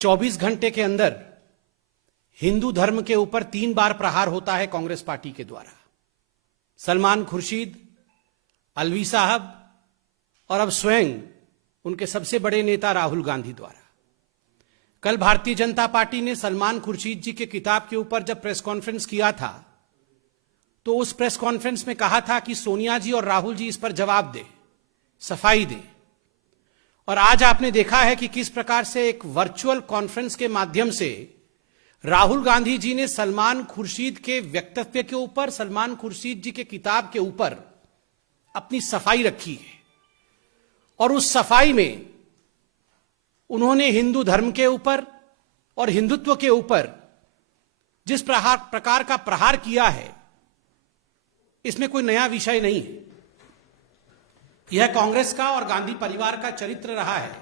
24 घंटे के अंदर हिंदू धर्म के ऊपर 3 बार प्रहार होता है कांग्रेस पार्टी के द्वारा। सलमान खुर्शीद, अलवी साहब और अब स्वयं उनके सबसे बड़े नेता राहुल गांधी द्वारा। कल भारतीय जनता पार्टी ने सलमान खुर्शीद जी के किताब के ऊपर जब प्रेस कॉन्फ्रेंस किया था तो उस प्रेस कॉन्फ्रेंस में कहा था कि सोनिया जी और राहुल जी इस पर जवाब दें, सफाई दें। और आज आपने देखा है कि किस प्रकार से एक वर्चुअल कॉन्फ्रेंस के माध्यम से राहुल गांधी जी ने सलमान खुर्शीद के वक्तव्य के ऊपर, सलमान खुर्शीद जी के किताब के ऊपर अपनी सफाई रखी है। और उस सफाई में उन्होंने हिंदू धर्म के ऊपर और हिंदुत्व के ऊपर जिस प्रकार का प्रहार किया है, इसमें कोई नया विषय नहीं है। यह कांग्रेस का और गांधी परिवार का चरित्र रहा है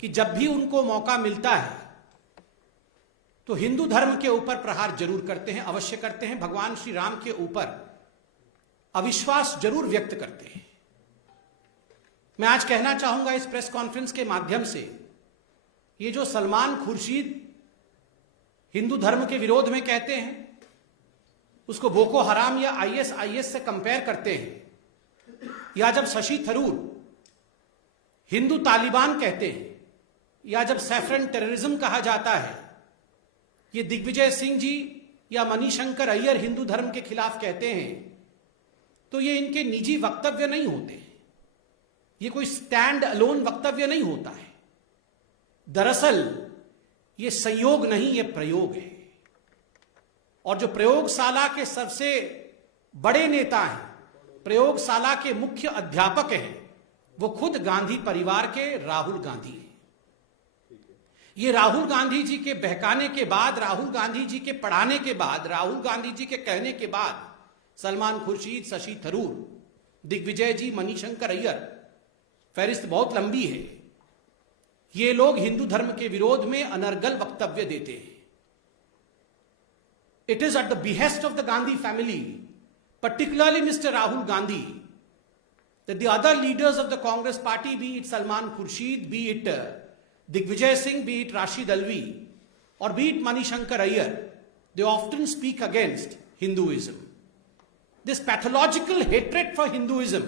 कि जब भी उनको मौका मिलता है तो हिंदू धर्म के ऊपर प्रहार जरूर करते हैं, अवश्य करते हैं। भगवान श्री राम के ऊपर अविश्वास जरूर व्यक्त करते हैं। मैं आज कहना चाहूंगा इस प्रेस कॉन्फ्रेंस के माध्यम से, ये जो सलमान खुर्शीद हिंदू धर्म के विरोध में कहते हैं, उसको बोको हराम या आईएस से कंपेयर करते हैं, या जब शशि थरूर हिंदू तालिबान कहते हैं, या जब सैफरन टेररिज्म कहा जाता है, ये दिग्विजय सिंह जी या मणिशंकर अय्यर हिंदू धर्म के खिलाफ कहते हैं, तो ये इनके निजी वक्तव्य नहीं होते, ये कोई स्टैंड अलोन वक्तव्य नहीं होता है। दरअसल ये संयोग नहीं, ये प्रयोग है। और जो प्रयोगशाला के सबसे बड़े नेता हैं, प्रयोगशाला के मुख्य अध्यापक हैं, वो खुद गांधी परिवार के राहुल गांधी हैं। ये राहुल गांधी जी के बहकाने के बाद, राहुल गांधी जी के पढ़ाने के बाद, राहुल गांधी जी के कहने के बाद सलमान खुर्शीद, शशि थरूर, दिग्विजय जी, मणिशंकर अय्यर, फहरिस्त बहुत लंबी है, ये लोग हिंदू धर्म के विरोध में अनर्गल वक्तव्य देते हैं। It is at the behest of the Gandhi family, particularly Mr. Rahul Gandhi, that the other leaders of the Congress party, be it Salman Khurshid, be it Digvijay Singh, be it Rashid Alvi, or be it Manishankar Aiyar, they often speak against Hinduism. This pathological hatred for Hinduism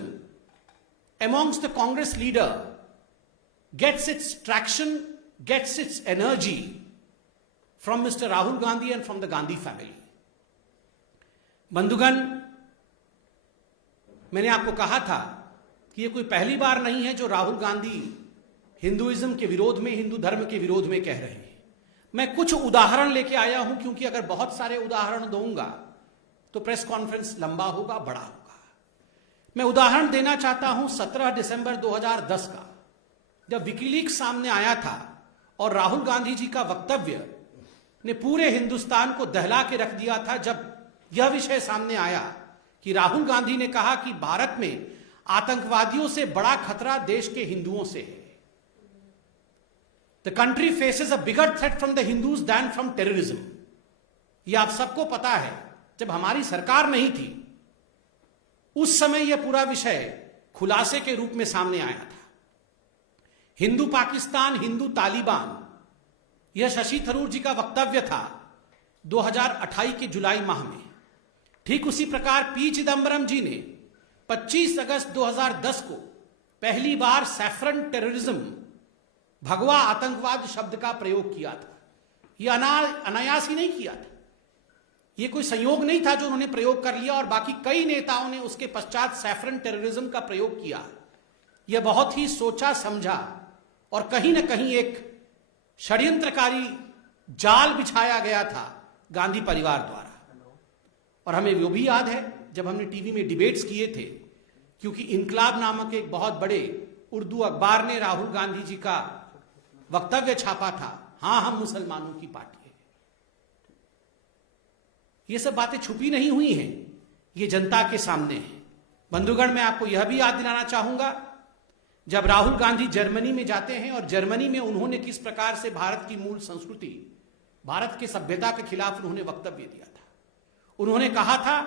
amongst the Congress leader gets its traction, gets its energy from Mr. Rahul Gandhi and from the Gandhi family. बंधुगण, मैंने आपको कहा था कि ये कोई पहली बार नहीं है जो राहुल गांधी हिंदुइज्म के विरोध में, हिंदू धर्म के विरोध में कह रहे हैं। मैं कुछ उदाहरण लेके आया हूं, क्योंकि अगर बहुत सारे उदाहरण दूंगा तो प्रेस कॉन्फ्रेंस लंबा होगा, बड़ा होगा। मैं उदाहरण देना चाहता हूं 17 दिसंबर 2010 का, जब विकीलीक्स सामने आया था और राहुल गांधी जी का वक्तव्य ने पूरे हिंदुस्तान को दहला के रख दिया था। जब यह विषय सामने आया कि राहुल गांधी ने कहा कि भारत में आतंकवादियों से बड़ा खतरा देश के हिंदुओं से है। The country faces a bigger threat from the Hindus than from terrorism. यह आप सबको पता है, जब हमारी सरकार नहीं थी उस समय यह पूरा विषय खुलासे के रूप में सामने आया था। हिंदू पाकिस्तान, हिंदू तालिबान, यह शशि थरूर जी का वक्तव्य था 2028 के जुलाई माह में। ठीक उसी प्रकार पी चिदंबरम जी ने 25 अगस्त 2010 को पहली बार सैफरन टेररिज्म, भगवा आतंकवाद शब्द का प्रयोग किया था। यह अनायास ही नहीं किया था, यह कोई संयोग नहीं था जो उन्होंने प्रयोग कर लिया और बाकी कई नेताओं ने उसके पश्चात सैफरन टेररिज्म का प्रयोग किया। यह बहुत ही सोचा समझा और कहीं ना कहीं एक षड्यंत्रकारी जाल बिछाया गया था गांधी परिवार द्वारा। और हमें वो भी याद है जब हमने टीवी में डिबेट्स किए थे, क्योंकि इनकलाब नामक एक बहुत बड़े उर्दू अखबार ने राहुल गांधी जी का वक्तव्य छापा था, हां हम मुसलमानों की पार्टी है। ये सब बातें छुपी नहीं हुई हैं, ये जनता के सामने है। बंधुगण, मैं आपको यह भी याद दिलाना चाहूंगा, जब राहुल गांधी जर्मनी में जाते हैं और जर्मनी में उन्होंने किस प्रकार से भारत की मूल संस्कृति, भारत की सभ्यता के खिलाफ उन्होंने वक्तव्य दिया था। उन्होंने कहा था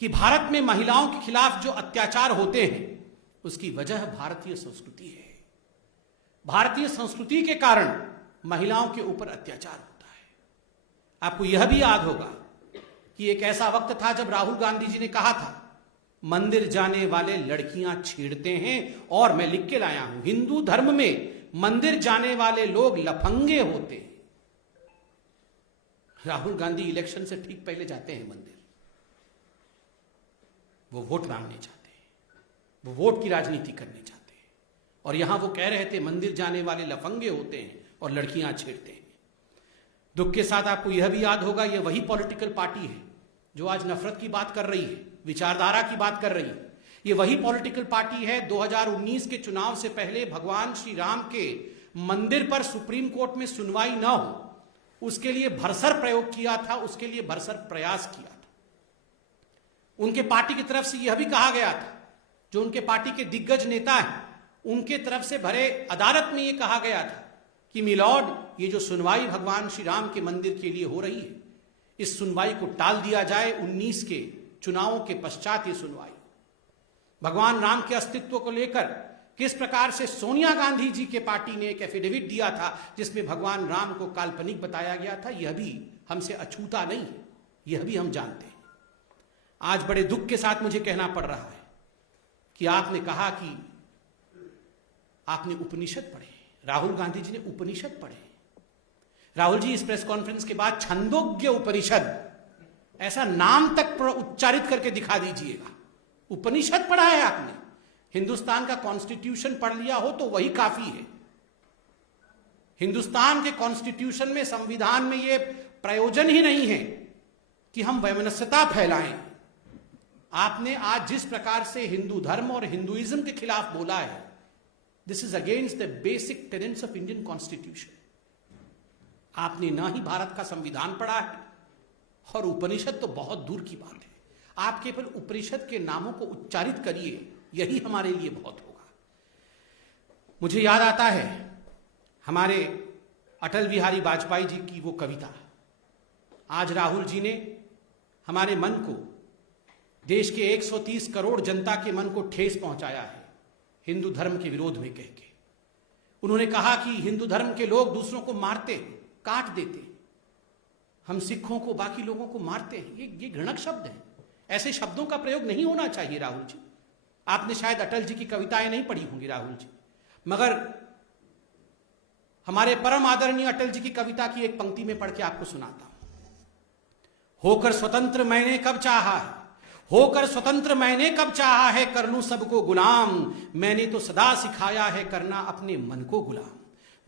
कि भारत में महिलाओं के खिलाफ जो अत्याचार होते हैं उसकी वजह भारतीय संस्कृति है। भारतीय संस्कृति के कारण महिलाओं के ऊपर अत्याचार होता है। आपको यह भी याद होगा कि एक ऐसा वक्त था जब राहुल गांधी जी ने कहा था, मंदिर जाने वाले लड़कियां छेड़ते हैं, और मैं लिख के लाया हूं, हिंदू धर्म में मंदिर जाने वाले लोग लफंगे होते हैं। राहुल गांधी इलेक्शन से ठीक पहले जाते हैं मंदिर, वो वोट मांगने चाहते हैं, वो वोट की राजनीति करने चाहते हैं, और यहां वो कह रहे थे मंदिर जाने वाले लफंगे होते हैं और लड़कियां छेड़ते हैं। दुख के साथ आपको यह भी याद होगा, यह वही पॉलिटिकल पार्टी है जो आज नफरत की बात कर रही है, विचारधारा की बात कर रही है। यह वही पॉलिटिकल पार्टी है 2019 के चुनाव से पहले भगवान श्री राम के मंदिर पर सुप्रीम कोर्ट में सुनवाई न हो, उसके लिए भरसर प्रयोग किया था, उसके लिए भरसर प्रयास किया था। उनके पार्टी की तरफ से यह भी कहा गया था, जो उनके पार्टी के दिग्गज नेता हैं उनके तरफ से भरे अदालत में यह कहा गया था कि मिलॉर्ड, ये जो सुनवाई भगवान श्री राम के मंदिर के लिए हो रही है, इस सुनवाई को टाल दिया जाए, 19 के चुनावों के पश्चात ये सुनवाई। भगवान राम के अस्तित्व को लेकर किस प्रकार से सोनिया गांधी जी के पार्टी ने एक एफिडेविट दिया था जिसमें भगवान राम को काल्पनिक बताया गया था, यह भी हमसे अछूता नहीं है, यह भी हम जानते हैं। आज बड़े दुख के साथ मुझे कहना पड़ रहा है कि आपने कहा कि आपने उपनिषद पढ़े, राहुल गांधी जी ने उपनिषद पढ़े। राहुल जी, इस प्रेस कॉन्फ्रेंस के बाद छंदोग्य उपनिषद ऐसा नाम तक उच्चारित करके दिखा दीजिएगा। उपनिषद पढ़ा है आपने? हिंदुस्तान का कॉन्स्टिट्यूशन पढ़ लिया हो तो वही काफी है। हिंदुस्तान के कॉन्स्टिट्यूशन में, संविधान में यह प्रयोजन ही नहीं है कि हम वैमनस्यता फैलाएं। आपने आज जिस प्रकार से हिंदू धर्म और हिंदुइज्म के खिलाफ बोला है, this is against the basic tenants of Indian constitution. आपने ना ही भारत का संविधान पढ़ा है, और उपनिषद तो बहुत दूर की बात है। आप केवल उपनिषद के नामों को उच्चारित करिए, यही हमारे लिए बहुत होगा। मुझे याद आता है हमारे अटल बिहारी वाजपेयी जी की वो कविता। आज राहुल जी ने हमारे मन को, देश के 130 करोड़ जनता के मन को ठेस पहुंचाया है हिंदू धर्म के विरोध में कह के। उन्होंने कहा कि हिंदू धर्म के लोग दूसरों को मारते हैं, काट देते हैं, हम सिखों को, बाकी लोगों को मारते हैं। ये घृणक शब्द है, ऐसे शब्दों का प्रयोग नहीं होना चाहिए। राहुल जी, आपने शायद अटल जी की कविताएं नहीं पढ़ी होंगी राहुल जी, मगर हमारे परम आदरणीय अटल जी की कविता की एक पंक्ति में पढ़ के आपको सुनाता हूं। होकर स्वतंत्र मैंने कब चाहा है, होकर स्वतंत्र मैंने कब चाहा है, कर लूं सबको गुलाम, मैंने तो सदा सिखाया है करना अपने मन को गुलाम।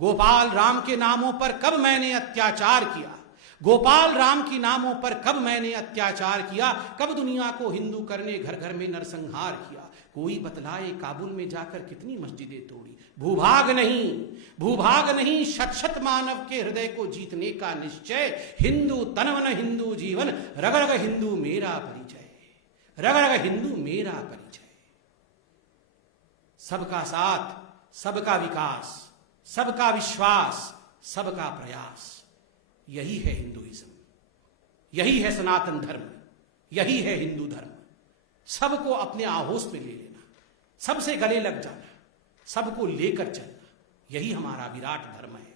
गोपाल राम के नामों पर कब मैंने अत्याचार किया, गोपाल राम की नामों पर कब मैंने अत्याचार किया, कब दुनिया को हिंदू करने घर घर में नरसंहार किया। कोई बतलाए काबुल में जाकर कितनी मस्जिदें तोड़ी, भूभाग नहीं शत शत मानव के हृदय को जीतने का निश्चय। हिंदू तनवन हिंदू जीवन, रग रग हिंदू मेरा परिचय, रग रग हिंदू मेरा परिचय। सबका साथ, सबका विकास, सबका विश्वास, सबका प्रयास, यही है हिंदुइज्म, यही है सनातन धर्म, यही है हिंदू धर्म। सबको अपने आहोस में ले लेना, सबसे गले लग जाना, सबको लेकर चलना, यही हमारा विराट धर्म है।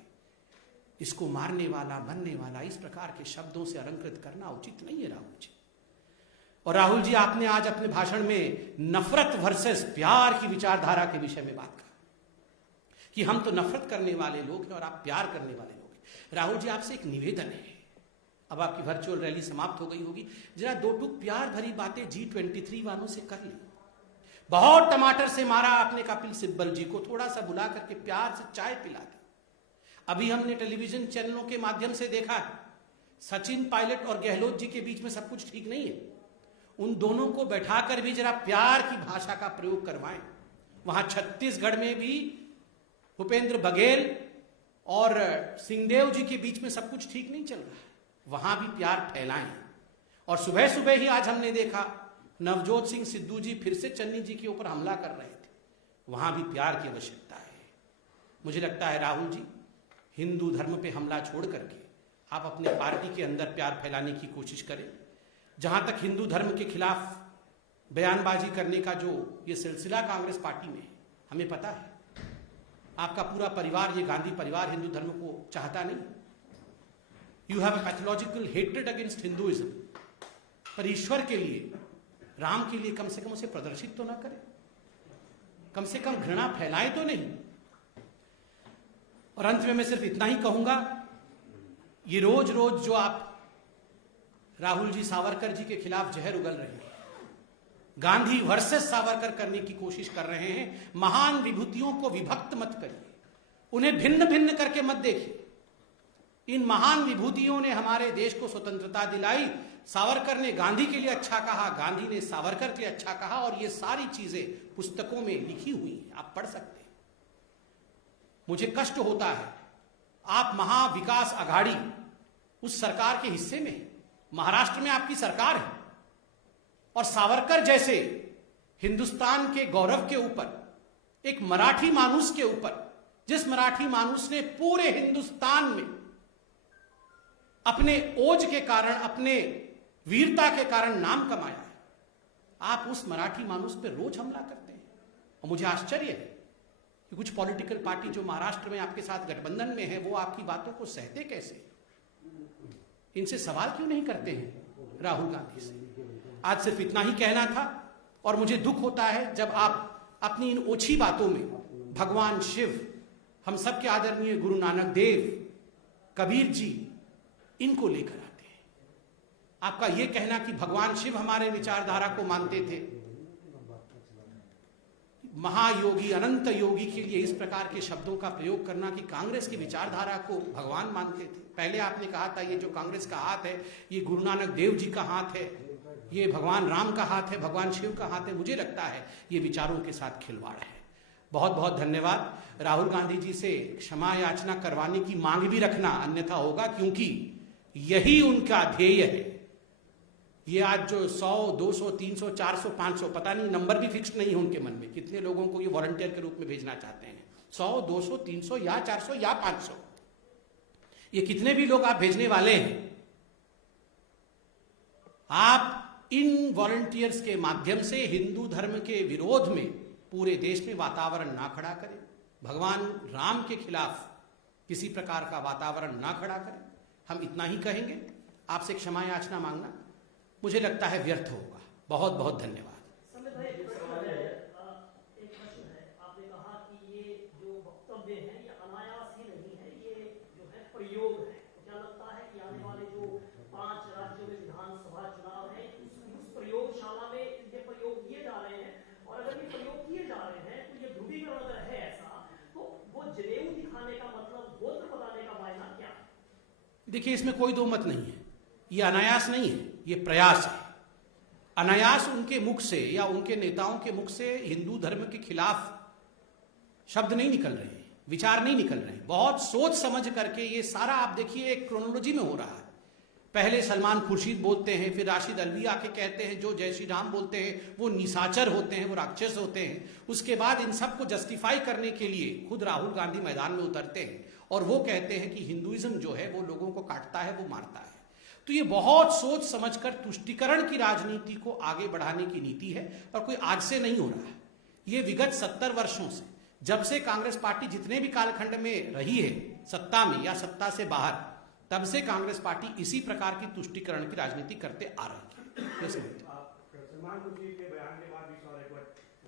इसको मारने वाला, बनने वाला, इस प्रकार के शब्दों से अलंकृत करना उचित नहीं है राहुल जी। और राहुल जी, आपने आज अपने भाषण में नफरत वर्सेस प्यार की विचारधारा के विषय में बात कहा कि हम तो नफरत करने वाले लोग हैं और आप प्यार करने वाले लोग हैं। राहुल जी, आपसे एक निवेदन है, अब आपकी वर्चुअल रैली समाप्त हो गई होगी, जरा दो टूक प्यार भरी बातें G23 वालों से कर ली। बहुत टमाटर से मारा आपने कपिल सिब्बल जी को, थोड़ा सा बुला करके प्यार से चाय पिला दी। अभी हमने टेलीविजन चैनलों के माध्यम से देखा है, सचिन पायलट और गहलोत जी के बीच में सब कुछ ठीक नहीं है। उन दोनों को बैठाकर भी जरा प्यार की भाषा का प्रयोग करवाएं। वहां छत्तीसगढ़ में भी भूपेंद्र बघेल और सिंहदेव जी के बीच में सब कुछ ठीक नहीं चल रहा है, वहां भी प्यार फैलाएं। और सुबह सुबह ही आज हमने देखा नवजोत सिंह सिद्धू जी फिर से चन्नी जी के ऊपर हमला कर रहे थे, वहां भी प्यार की आवश्यकता है। मुझे लगता है राहुल जी, हिंदू धर्म पे हमला छोड़ करके आप अपने पार्टी के अंदर प्यार फैलाने की कोशिश करें। जहां तक हिंदू धर्म के खिलाफ बयानबाजी करने का जो ये सिलसिला कांग्रेस पार्टी में है, हमें पता है, आपका पूरा परिवार, ये गांधी परिवार, हिंदू धर्म को चाहता नहीं। You have a pathological hatred against Hinduism. पर ईश्वर के लिए, राम के लिए कम से कम उसे प्रदर्शित तो ना करें, कम से कम घृणा फैलाए तो नहीं। और अंत में मैं सिर्फ इतना ही कहूंगा, ये रोज रोज जो आप राहुल जी सावरकर जी के खिलाफ जहर उगल रहे हैं, गांधी वर्सेस सावरकर करने की कोशिश कर रहे हैं, महान विभूतियों को विभक्त मत करिए, उन्हें भिन्न भिन्न करके मत देखिए। इन महान विभूतियों ने हमारे देश को स्वतंत्रता दिलाई। सावरकर ने गांधी के लिए अच्छा कहा, गांधी ने सावरकर के लिए अच्छा कहा, और ये सारी चीजें पुस्तकों में लिखी हुई हैं, आप पढ़ सकते हैं। मुझे कष्ट होता है, आप महाविकास आघाड़ी उस सरकार के हिस्से में, महाराष्ट्र में आपकी सरकार है, और सावरकर जैसे हिंदुस्तान के गौरव के ऊपर, एक मराठी मानुस के ऊपर, जिस मराठी मानुस ने पूरे हिंदुस्तान में अपने ओज के कारण, अपने वीरता के कारण नाम कमाया है, आप उस मराठी मानुस पर रोज हमला करते हैं। और मुझे आश्चर्य है कि कुछ पॉलिटिकल पार्टी जो महाराष्ट्र में आपके साथ गठबंधन में है, वो आपकी बातों को सहते कैसे, इनसे सवाल क्यों नहीं करते हैं राहुल गांधी से। आज सिर्फ इतना ही कहना था, और मुझे दुख होता है जब आप अपनी इन ओछी बातों में भगवान शिव, हम सबके आदरणीय गुरु नानक देव, कबीर जी, इनको लेकर आते हैं। आपका यह कहना कि भगवान शिव हमारे विचारधारा को मानते थे, महायोगी अनंत योगी के लिए इस प्रकार के शब्दों का प्रयोग करना कि कांग्रेस की विचारधारा को भगवान मानते थे। पहले आपने कहा था ये जो कांग्रेस का हाथ है, ये गुरु नानक देव जी का हाथ है, ये भगवान राम का हाथ है, भगवान शिव का हाथ है। मुझे लगता है ये विचारों के साथ खिलवाड़ है। बहुत बहुत धन्यवाद। राहुल गांधी जी से क्षमा याचना करवाने की मांग भी रखना, अन्यथा होगा, क्योंकि यही उनका ध्येय है। ये आज जो 100, 200, 300, 400, 500, पता नहीं, नंबर भी फिक्स नहीं है उनके मन में, कितने लोगों को ये वॉलंटियर के रूप में भेजना चाहते हैं। 100, 200, 300 या 400 या 500, ये कितने भी लोग आप भेजने वाले हैं, आप इन वॉलंटियर्स के माध्यम से हिंदू धर्म के विरोध में पूरे देश में वातावरण ना खड़ा करें, भगवान राम के खिलाफ किसी प्रकार का वातावरण ना खड़ा करें। हम इतना ही कहेंगे। आपसे क्षमा याचना मांगना मुझे लगता है व्यर्थ होगा। बहुत बहुत धन्यवाद। एक प्रश्न है, आपने कहा कि ये जो वक्तव्य है ये अनायास ही नहीं है, ये जो है प्रयोग है। क्या लगता है कि आने वाले जो 5 राज्यों में विधानसभा चुनाव है, उस प्रयोगशाला में ये प्रयोग किए जा रहे हैं, और अगर ये प्रयोग किए जा रहे हैं तो ये ध्रुवीकरण अगर है ऐसा, तो वो जनेऊ दिखाने का मतलब, गोत्र बताने का मायना क्या है? देखिए, इसमें कोई दो मत नहीं है। ये अनायास नहीं है, ये प्रयास है। अनायास उनके मुख से या उनके नेताओं के मुख से हिंदू धर्म के खिलाफ शब्द नहीं निकल रहे हैं, विचार नहीं निकल रहे हैं। बहुत सोच समझ करके ये सारा, आप देखिए, एक क्रोनोलॉजी में हो रहा है। पहले सलमान खुर्शीद बोलते हैं, फिर राशिद अल्वी आके कहते हैं जो जय श्री राम बोलते हैं वो निशाचर होते हैं, वो राक्षस होते हैं। उसके बाद इन सबको जस्टिफाई करने के लिए खुद राहुल गांधी मैदान में उतरते हैं और वो कहते हैं कि हिंदुइज्म जो है वो लोगों को काटता है, वो मारता है। तो ये बहुत सोच समझकर तुष्टीकरण की राजनीति को आगे बढ़ाने की नीति है, और कोई आज से नहीं हो रहा है। ये विगत 70 वर्षों से, जब से कांग्रेस पार्टी जितने भी कालखंड में रही है, सत्ता में या सत्ता से बाहर, तब से कांग्रेस पार्टी इसी प्रकार की तुष्टीकरण की राजनीति करते आ रही है। सलमान खुर्शीद के बयान के बाद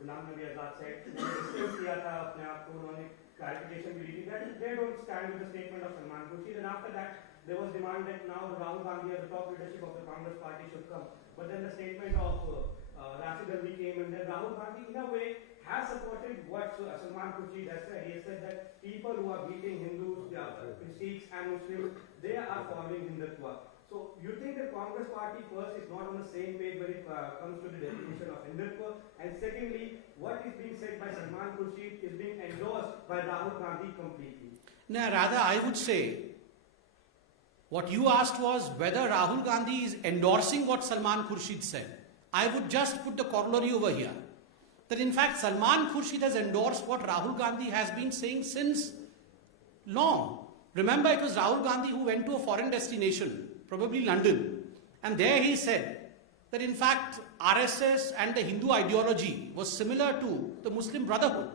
गुलाम नबी आजाद से डिस्कस किया था अपने आप को, उन्होंने क्लैरिफिकेशन भी दी that they don't stand with the statement of Salman Khurshid, and after that there was demand that now Rahul Gandhi as the top leadership of the Congress party should come, but then the statement of Rashid Alvi came, and then Rahul Gandhi in a way has supported what Salman Khurshid has said. He has said that people who are beating Hindus, Sikhs and Muslims, they are following Hindutva. So you think the Congress party first is not on the same page when it comes to the definition of Hindutva, and secondly, what is being said by Salman Khurshid is being endorsed by Rahul Gandhi completely? No, rather I would say, what you asked was whether Rahul Gandhi is endorsing what Salman Khurshid said. I would just put the corollary over here, that in fact Salman Khurshid has endorsed what Rahul Gandhi has been saying since long. Remember, it was Rahul Gandhi who went to a foreign destination, probably London, and there he said that in fact RSS and the Hindu ideology was similar to the Muslim Brotherhood.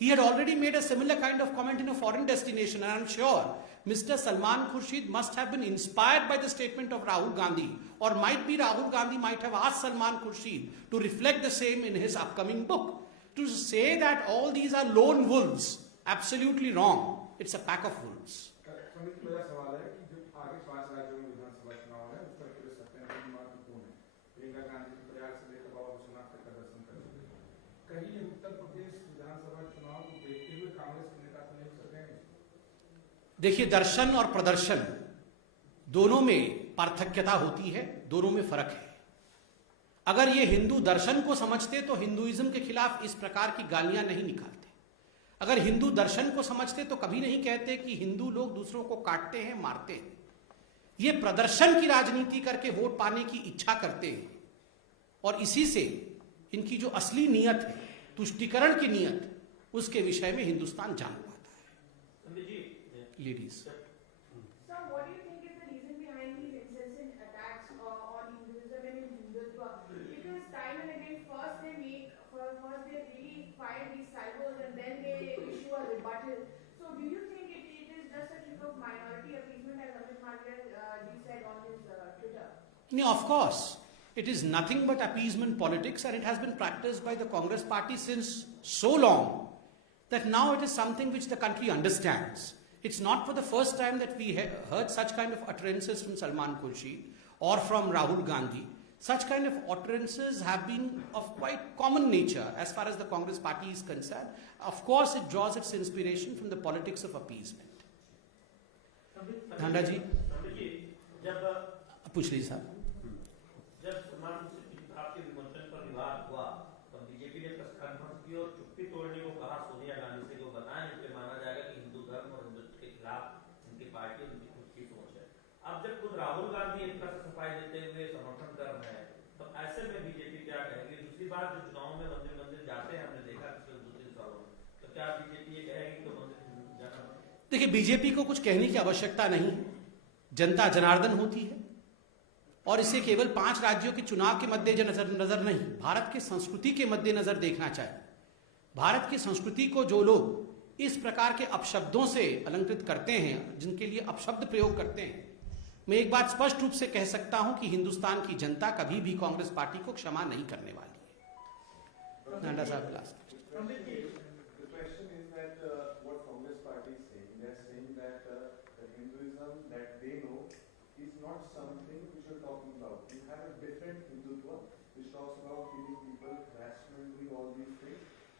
He had already made a similar kind of comment in a foreign destination, and I'm sure Mr. Salman Khurshid must have been inspired by the statement of Rahul Gandhi, or might be Rahul Gandhi might have asked Salman Khurshid to reflect the same in his upcoming book. To say that all these are lone wolves, absolutely wrong. It's a pack of wolves. समिति मेरा सवाल है कि जो आगे 5 राज्यों में विधानसभा चुनाव है उत्तर प्रदेश अत्यंत महत्वपूर्ण है। प्रियंका गांधी के प्रयास से लेकर बाबा विश्वनाथ तक का दर्शन कर चुके हैं। कहीं ये उत्तर प्रदेश विधानसभा चुनाव को देखते हुए कांग्रेस के नेता तो नहीं कर रहे हैं? देखिए, दर्शन और प्रदर्शन दोनों में पार्थक्यता होती है, दोनों में फर्क है। अगर ये हिंदू दर्शन को समझते तो हिंदुइज्म के खिलाफ इस प्रकार की गालियां नहीं निकालते। अगर हिंदू दर्शन को समझते तो कभी नहीं कहते कि हिंदू लोग दूसरों को काटते हैं, मारते हैं। ये प्रदर्शन की राजनीति करके वोट पाने की इच्छा करते हैं, और इसी से इनकी जो असली नियत है, तुष्टीकरण की नियत, उसके विषय में हिंदुस्तान जान पाता है। Ladies, Sir, what do you think is the reason behind these incessant attacks on Hinduism and Hindutva? Because time and again, first they really fire these salvos and then they issue a rebuttal. So, do you think it is just a trick of minority appeasement, as Amit Malavia said on his Twitter? no, of course, it is nothing but appeasement politics, and it has been practiced by the Congress party since so long that now it is something which the country understands. It's not for the first time that we heard such kind of utterances from Salman Khurshid or from Rahul Gandhi. Such kind of utterances have been of quite common nature as far as the Congress party is concerned. Of course, it draws its inspiration from the politics of appeasement. Dhanda ji, पूछ लीजिए साहब। जब सलमान आपके विमोचन पर विवाद हुआ तब बीजेपी ने प्रेस कॉन्फ्रेंस की और चुप्पी तोड़ने को कहा सोनिया गांधी से, जो बताएं इसलिए माना जाएगा कि हिंदू धर्म और हिंदुत्व के खिलाफ उनकी पार्टी और उनकी खुद की सोच है। अब जब खुद राहुल गांधी एक तरह से सफाई देते हुए समर्थन कर रहे हैं, तो ऐसे में बीजेपी क्या कहेगी? दूसरी बात, जो चुनाव में मंदिर मंदिर जाते हैं, हमने देखा पिछले 2-3 सालों में, तो क्या बीजेपी ये कहेगी कि मंदिर जाना? देखिए, बीजेपी को कुछ कहने की आवश्यकता नहीं, जनता जनार्दन होती है, और इसे केवल 5 राज्यों के चुनाव के मद्देनजर नहीं, भारत के संस्कृति के मद्देनजर देखना चाहिए। भारत की संस्कृति को जो लोग इस प्रकार के अपशब्दों से अलंकृत करते हैं, जिनके लिए अपशब्द प्रयोग करते हैं, मैं एक बात स्पष्ट रूप से कह सकता हूं कि हिंदुस्तान की जनता कभी भी कांग्रेस पार्टी को क्षमा नहीं करने वाली है। नाडा साहब, last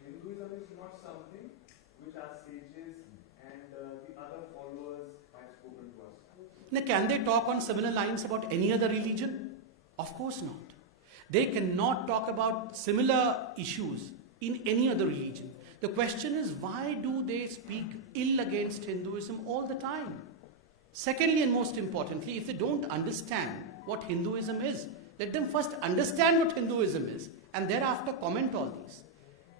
Hinduism is not something which our sages and the other followers have spoken to us. Now, can they talk on similar lines about any other religion? Of course not. They cannot talk about similar issues in any other religion. The question is, why do they speak ill against Hinduism all the time? Secondly, and most importantly, if they don't understand what Hinduism is, let them first understand what Hinduism is and thereafter comment all these.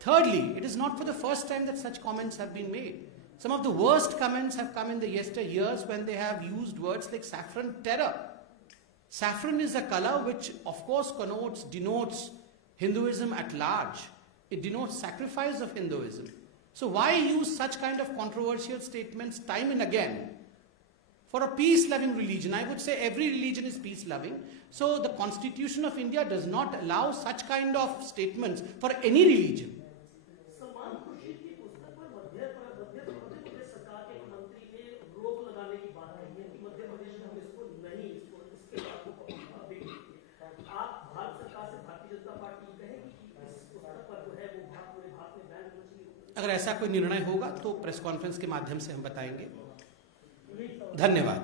Thirdly, it is not for the first time that such comments have been made. Some of the worst comments have come in the yesteryears when they have used words like saffron terror. Saffron is a color which, of course, denotes Hinduism at large. It denotes sacrifice of Hinduism. So why use such kind of controversial statements time and again for a peace-loving religion? I would say every religion is peace-loving. So the Constitution of India does not allow such kind of statements for any religion. Salman Khurshid की पुस्तक पर मध्य प्रदेश सरकार के एक मंत्री ने रोक लगाने की बात कही है कि मध्य प्रदेश में हम इसको नहीं, इसके बात को आप भारत सरकार से भारतीय जनता पार्टी कहेगी कि इस पुस्तक पर जो है वो पूरे भारत में बैन होना चाहिए? अगर ऐसा कोई निर्णय होगा तो प्रेस कॉन्फ्रेंस के माध्यम से हम बताएंगे। धन्यवाद।